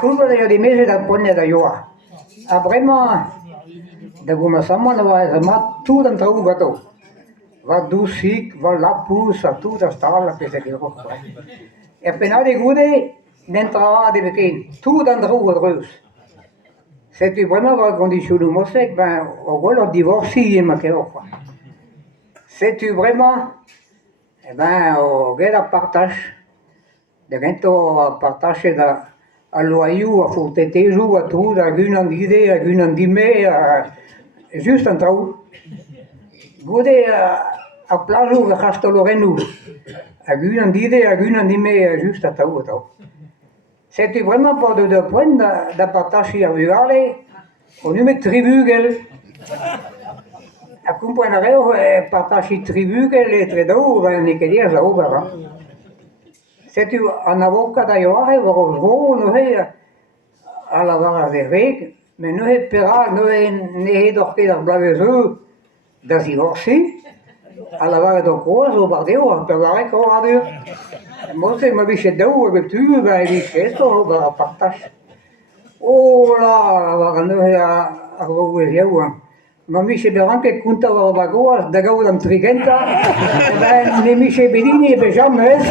Curva de mese da ponne da joa. A vraiment da goma sama va ma tu dan trau gato. Va du sic, va la pus, a tu da stalla che se che qua. E appena de gude n'entra de pequin. Tu dan trau gadrus. Se tu vraiment va condizione mosec, ben o quello divorci ma che qua. Se tu vraiment eh ben o gera partage. De gento partage da a loiu, a furteteju, a tu, a gun an dide, a gun an dime, just an trau. Gode a plaju a chasto lorenu, a gun an dide, a gun an dime, just a trau, a trau. C'était vraiment pas de point da partage a rurale, on met tribugel. A companareu partage tribugel e tredau, ne che dia za obera. Se tu an avocat da ioare, varo no he a la vara de reg, me no he pera, no he ne he dorte da blavezu da divorci, a la vara do coas o bardeo, per la co adio. Molte ma bisce dau e tu vai bisce sto va partas. Oh la vara no he a roe jeuan. Ma mi se anche conta va goas da gaudan trigenta, ne mi se bedini e bejames.